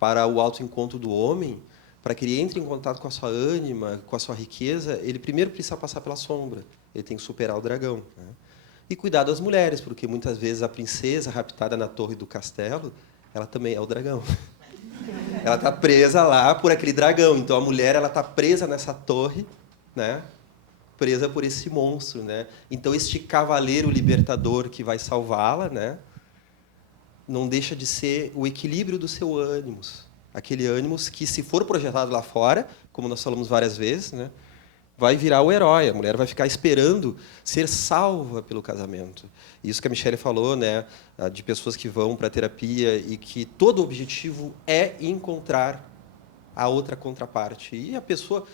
Para o autoencontro do homem, para que ele entre em contato com a sua ânima, com a sua riqueza, ele primeiro precisa passar pela sombra. Ele tem que superar o dragão, né? E cuidar das mulheres, porque muitas vezes a princesa raptada na torre do castelo, ela também é o dragão. Ela está presa lá por aquele dragão. Então a mulher ela está presa nessa torre, né? Presa por esse monstro, né? Então este cavaleiro libertador que vai salvá-la, né? Não deixa de ser o equilíbrio do seu ânimos. Aquele ânimos que, se for projetado lá fora, como nós falamos várias vezes, né? Vai virar o herói. A mulher vai ficar esperando ser salva pelo casamento. Isso que a Michele falou, né, de pessoas que vão para a terapia e que todo o objetivo é encontrar a outra contraparte. E a pessoa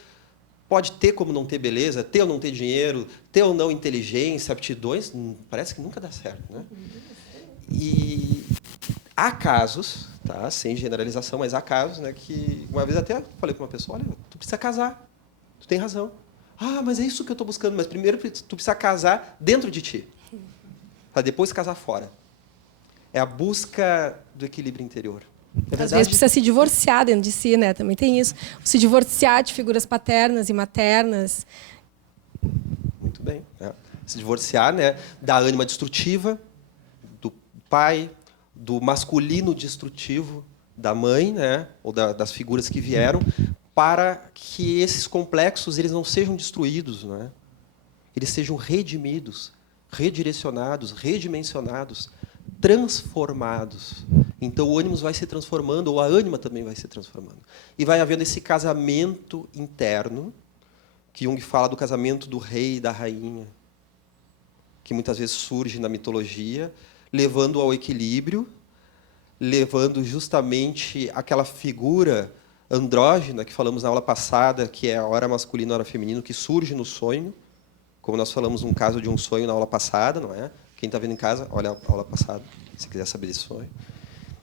pode ter como não ter beleza, ter ou não ter dinheiro, ter ou não inteligência, aptidões, parece que nunca dá certo, né? E há casos, tá, sem generalização, mas há casos, né, que uma vez até falei para uma pessoa, olha, tu precisa casar, tu tem razão. Ah, mas é isso que eu estou buscando. Mas primeiro tu precisa casar dentro de ti, para depois casar fora. É a busca do equilíbrio interior. Às vezes precisa se divorciar dentro de si, né? Também tem isso. Se divorciar de figuras paternas e maternas. Muito bem. Né? Se divorciar, né, da ânima destrutiva, do pai, do masculino destrutivo, da mãe, né, ou das figuras que vieram, para que esses complexos eles não sejam destruídos, não é? Eles sejam redimidos, redirecionados, redimensionados, transformados. Então o ânimos vai se transformando, ou a ânima também vai se transformando. E vai havendo esse casamento interno, que Jung fala do casamento do rei e da rainha, que muitas vezes surge na mitologia, levando ao equilíbrio, levando justamente aquela figura andrógena, que falamos na aula passada, que é a hora masculina e a hora feminina, que surge no sonho, como nós falamos num caso de um sonho na aula passada, não é? Quem está vendo em casa, olha a aula passada, se quiser saber desse sonho.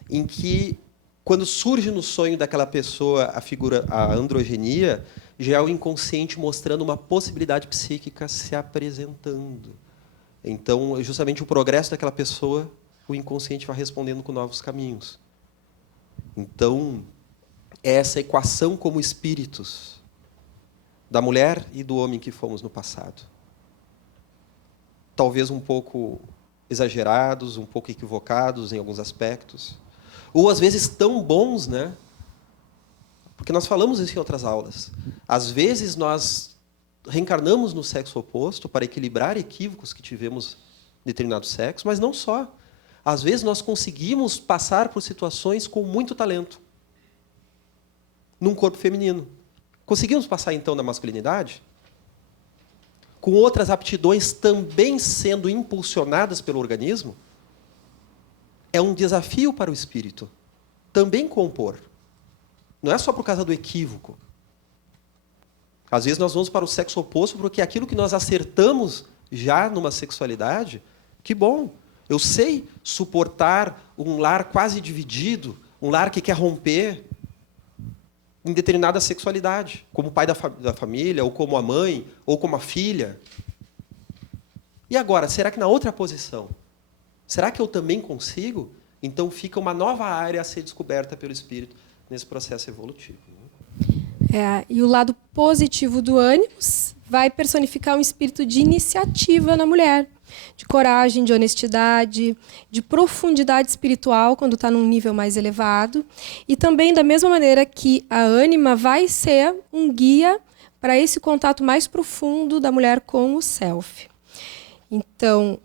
Em que, quando surge no sonho daquela pessoa a figura, a androgenia, já é o inconsciente mostrando uma possibilidade psíquica se apresentando. Então, justamente o progresso daquela pessoa, o inconsciente vai respondendo com novos caminhos. Então, essa equação como espíritos da mulher e do homem que fomos no passado. Talvez um pouco exagerados, um pouco equivocados em alguns aspectos, ou às vezes tão bons, né? Porque nós falamos isso em outras aulas. Às vezes nós reencarnamos no sexo oposto para equilibrar equívocos que tivemos em determinado sexo, mas não só. Às vezes nós conseguimos passar por situações com muito talento num corpo feminino. Conseguimos passar, então, na masculinidade? Com outras aptidões também sendo impulsionadas pelo organismo? É um desafio para o espírito também compor. Não é só por causa do equívoco. Às vezes nós vamos para o sexo oposto porque aquilo que nós acertamos já numa sexualidade, que bom, eu sei suportar um lar quase dividido, um lar que quer romper em determinada sexualidade, como o pai da família, ou como a mãe, ou como a filha. E agora, será que na outra posição, será que eu também consigo? Então fica uma nova área a ser descoberta pelo espírito nesse processo evolutivo. E o lado positivo do ânimos vai personificar um espírito de iniciativa na mulher, de coragem, de honestidade, de profundidade espiritual, quando está num nível mais elevado. E também, da mesma maneira que a ânima vai ser um guia para esse contato mais profundo da mulher com o self. Então,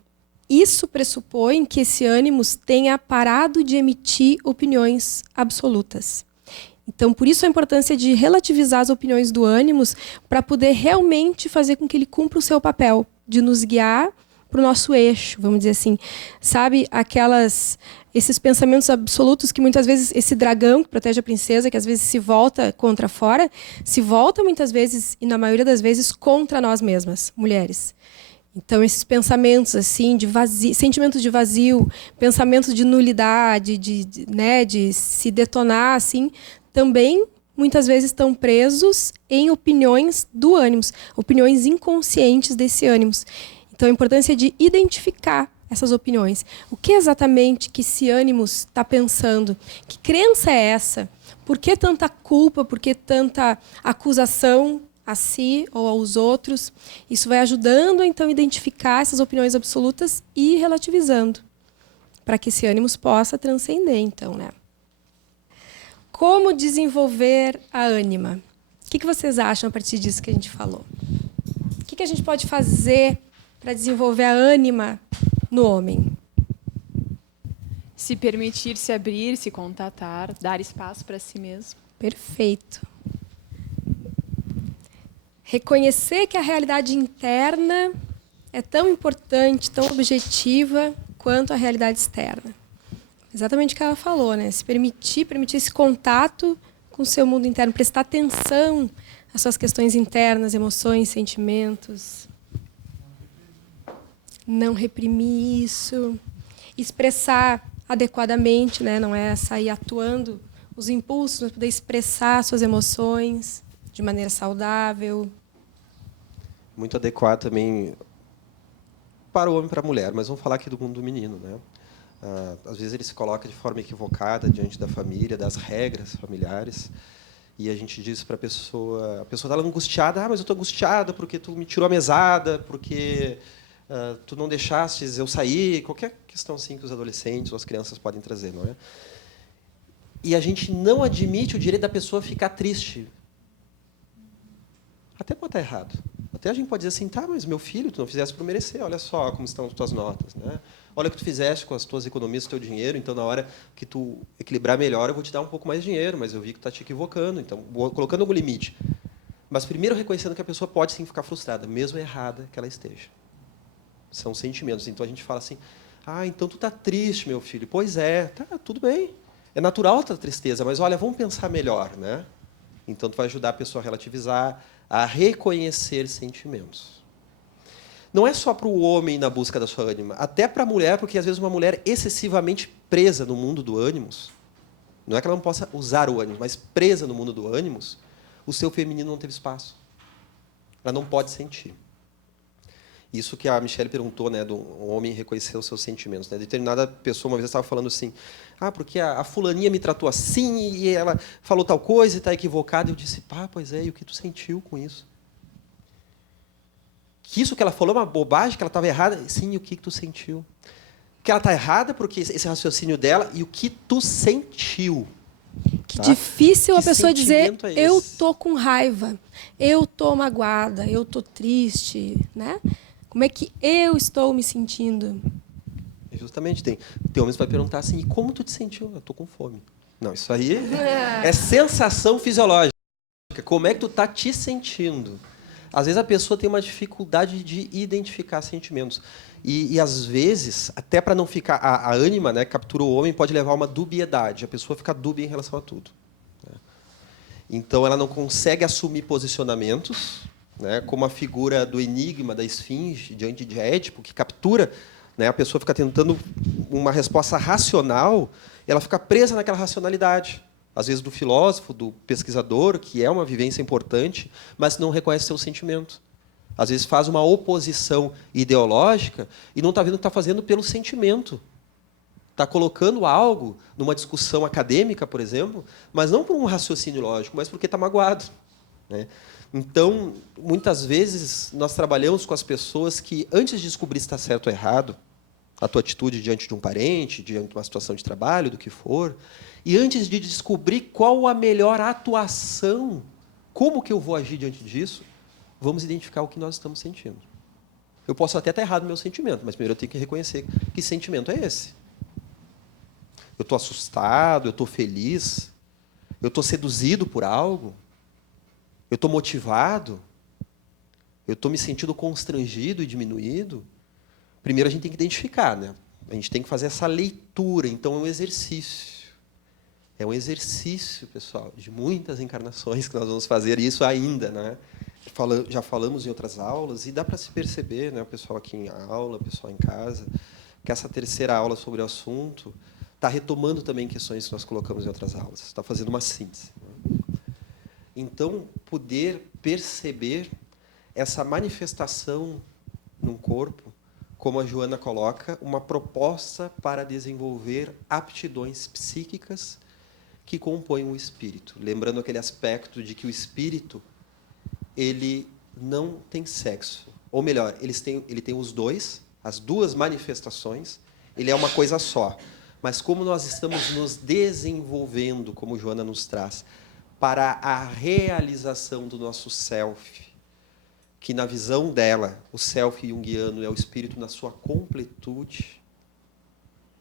isso pressupõe que esse ânimos tenha parado de emitir opiniões absolutas. Então, por isso a importância de relativizar as opiniões do ânimos para poder realmente fazer com que ele cumpra o seu papel, de nos guiar para o nosso eixo, vamos dizer assim. Sabe, esses pensamentos absolutos que muitas vezes, esse dragão que protege a princesa, que às vezes se volta contra fora, se volta muitas vezes, e na maioria das vezes, contra nós mesmas, mulheres. Então, esses pensamentos assim, de vazio, sentimentos de vazio, pensamentos de nulidade, de se detonar, assim, também muitas vezes estão presos em opiniões do ânimos, opiniões inconscientes desse ânimos. Então, a importância de identificar essas opiniões. O que exatamente que esse ânimos está pensando? Que crença é essa? Por que tanta culpa? Por que tanta acusação a si ou aos outros. Isso vai ajudando, então, a identificar essas opiniões absolutas e relativizando, para que esse ânimos possa transcender, então, né? Como desenvolver a ânima? O que vocês acham a partir disso que a gente falou? O que a gente pode fazer para desenvolver a ânima no homem? Se permitir se abrir, se contatar, dar espaço para si mesmo. Perfeito. Reconhecer que a realidade interna é tão importante, tão objetiva, quanto a realidade externa. Exatamente o que ela falou, né? Se permitir esse contato com o seu mundo interno, prestar atenção às suas questões internas, emoções, sentimentos. Não reprimir isso. Expressar adequadamente, né? Não é sair atuando os impulsos, mas poder expressar suas emoções de maneira saudável. Muito adequado também para o homem e para a mulher, mas vamos falar aqui do mundo do menino, né? Às vezes ele se coloca de forma equivocada diante da família, das regras familiares, e a gente diz para a pessoa está angustiada, mas eu estou angustiada porque tu me tirou a mesada, porque tu não deixaste eu sair, qualquer questão assim que os adolescentes ou as crianças podem trazer, não é? E a gente não admite o direito da pessoa ficar triste. Até pode estar errado. Até a gente pode dizer assim, tá, mas meu filho, tu não fizeste por merecer, olha só como estão as tuas notas, né? Olha o que tu fizeste com as tuas economias, o teu dinheiro, então, na hora que tu equilibrar melhor, eu vou te dar um pouco mais de dinheiro, mas eu vi que tu está te equivocando, então, vou colocando algum limite. Mas, primeiro, reconhecendo que a pessoa pode, sim, ficar frustrada, mesmo errada que ela esteja. São sentimentos. Então, a gente fala assim, então tu está triste, meu filho. Pois é, tá, tudo bem. É natural a tua tristeza, mas, olha, vamos pensar melhor, né? Então, tu vai ajudar a pessoa a relativizar, a reconhecer sentimentos. Não é só para o homem na busca da sua ânima, até para a mulher, porque às vezes uma mulher excessivamente presa no mundo do ânimos, não é que ela não possa usar o ânimo, mas presa no mundo do ânimos, o seu feminino não teve espaço. Ela não pode sentir. Isso que a Michelle perguntou, né, do homem reconhecer os seus sentimentos. Né? Determinada pessoa uma vez estava falando assim, porque a fulaninha me tratou assim e ela falou tal coisa e está equivocada. Eu disse, pois é, e o que tu sentiu com isso? Que isso que ela falou é uma bobagem, que ela estava errada? Sim, e o que tu sentiu? Que ela está errada porque esse raciocínio dela e o que tu sentiu. Que difícil que a pessoa dizer, eu esse? tô com raiva, eu tô magoada, eu tô triste, né? Como é que eu estou me sentindo? Justamente, tem homens que vai perguntar assim, e como tu te sentiu? Eu estou com fome. Não, isso aí é sensação fisiológica. Como é que tu está te sentindo? Às vezes a pessoa tem uma dificuldade de identificar sentimentos. E às vezes, até para não ficar... A ânima, né, que captura o homem, pode levar a uma dubiedade. A pessoa fica dúbia em relação a tudo. Né? Então, ela não consegue assumir posicionamentos, né, como a figura do enigma da esfinge diante de Édipo, que captura, né, a pessoa fica tentando uma resposta racional, e ela fica presa naquela racionalidade. Às vezes do filósofo, do pesquisador, que é uma vivência importante, mas não reconhece seu sentimento. Às vezes faz uma oposição ideológica e não está vendo o que está fazendo pelo sentimento. Está colocando algo numa discussão acadêmica, por exemplo, mas não por um raciocínio lógico, mas porque está magoado. Né? Então, muitas vezes, nós trabalhamos com as pessoas que, antes de descobrir se está certo ou errado, a tua atitude diante de um parente, diante de uma situação de trabalho, do que for, e antes de descobrir qual a melhor atuação, como que eu vou agir diante disso, vamos identificar o que nós estamos sentindo. Eu posso até estar errado no meu sentimento, mas primeiro eu tenho que reconhecer que sentimento é esse. Eu estou assustado, eu estou feliz, eu estou seduzido por algo, eu estou motivado, eu estou me sentindo constrangido e diminuído. Primeiro a gente tem que identificar, né? A gente tem que fazer essa leitura, então é um exercício. É um exercício, pessoal, de muitas encarnações que nós vamos fazer, e isso ainda, né? Já falamos em outras aulas, e dá para se perceber, né, o pessoal aqui em aula, o pessoal em casa, que essa terceira aula sobre o assunto está retomando também questões que nós colocamos em outras aulas, está fazendo uma síntese. Né? Então, poder perceber essa manifestação num corpo, como a Joana coloca, uma proposta para desenvolver aptidões psíquicas que compõem o espírito. Lembrando aquele aspecto de que o espírito ele não tem sexo. Ou melhor, ele tem os dois, as duas manifestações, ele é uma coisa só. Mas como nós estamos nos desenvolvendo, como Joana nos traz, para a realização do nosso self, que na visão dela, o self junguiano é o espírito na sua completude,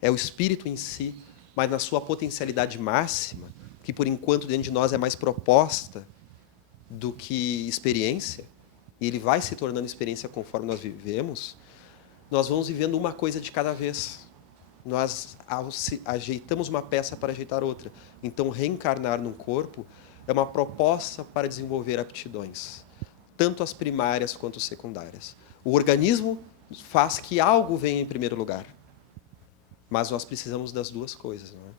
é o espírito em si, mas na sua potencialidade máxima, que por enquanto dentro de nós é mais proposta do que experiência, e ele vai se tornando experiência conforme nós vivemos, nós vamos vivendo uma coisa de cada vez. Nós ajeitamos uma peça para ajeitar outra. Então, reencarnar num corpo é uma proposta para desenvolver aptidões, tanto as primárias quanto as secundárias. O organismo faz que algo venha em primeiro lugar, mas nós precisamos das duas coisas, não é?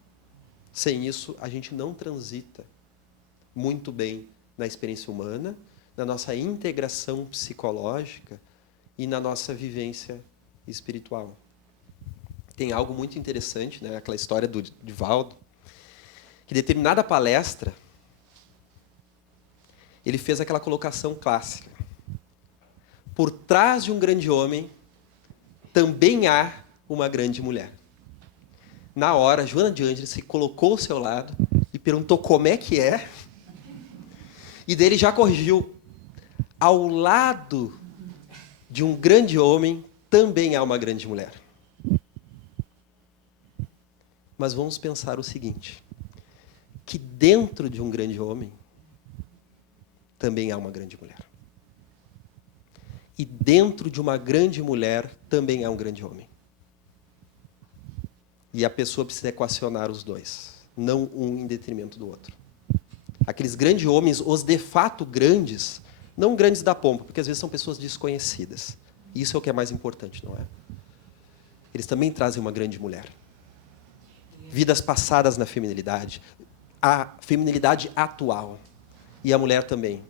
Sem isso, a gente não transita muito bem na experiência humana, na nossa integração psicológica e na nossa vivência espiritual. Tem algo muito interessante, né? Aquela história do Divaldo, que em determinada palestra, ele fez aquela colocação clássica. Por trás de um grande homem, também há uma grande mulher. Na hora, Joana de Ângeles se colocou ao seu lado e perguntou como é que é. E dele já corrigiu. Ao lado de um grande homem, também há uma grande mulher. Mas vamos pensar o seguinte, que dentro de um grande homem, também há uma grande mulher. E dentro de uma grande mulher, também há um grande homem. E a pessoa precisa equacionar os dois, não um em detrimento do outro. Aqueles grandes homens, os de fato grandes, não grandes da pompa, porque às vezes são pessoas desconhecidas. Isso é o que é mais importante, não é? Eles também trazem uma grande mulher. Vidas passadas na feminilidade, a feminilidade atual. E a mulher também.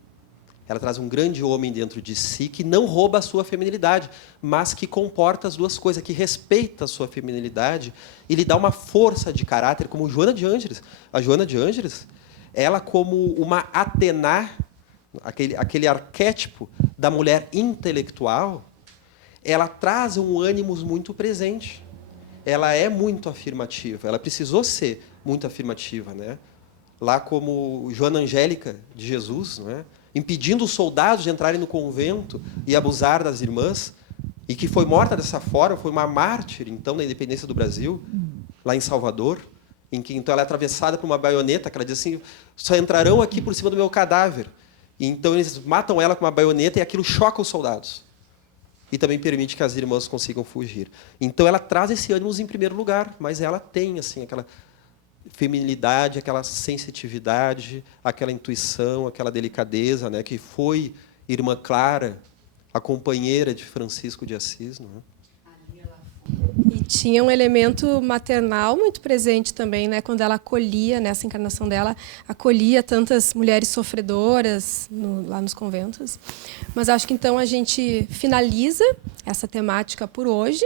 Ela traz um grande homem dentro de si que não rouba a sua feminilidade, mas que comporta as duas coisas, que respeita a sua feminilidade e lhe dá uma força de caráter, como Joana de Ângeles. A Joana de Ângeles, ela como uma Atena, aquele arquétipo da mulher intelectual, ela traz um ânimo muito presente. Ela é muito afirmativa. Ela precisou ser muito afirmativa, né? Lá como Joana Angélica de Jesus, não é? Impedindo os soldados de entrarem no convento e abusar das irmãs, e que foi morta dessa forma, foi uma mártir, então, da independência do Brasil, lá em Salvador, em que então ela é atravessada por uma baioneta, que ela diz assim, só entrarão aqui por cima do meu cadáver. E então eles matam ela com uma baioneta e aquilo choca os soldados. E também permite que as irmãs consigam fugir. Então ela traz esse ânimo em primeiro lugar, mas ela tem assim aquela feminilidade, aquela sensitividade, aquela intuição, aquela delicadeza, né, que foi Irmã Clara, a companheira de Francisco de Assis, não é? E tinha um elemento maternal muito presente também, né? Quando ela acolhia, nessa encarnação dela, acolhia tantas mulheres sofredoras lá nos conventos. Mas acho que então a gente finaliza essa temática por hoje.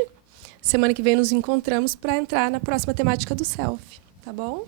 Semana que vem nos encontramos para entrar na próxima temática do self, tá bom?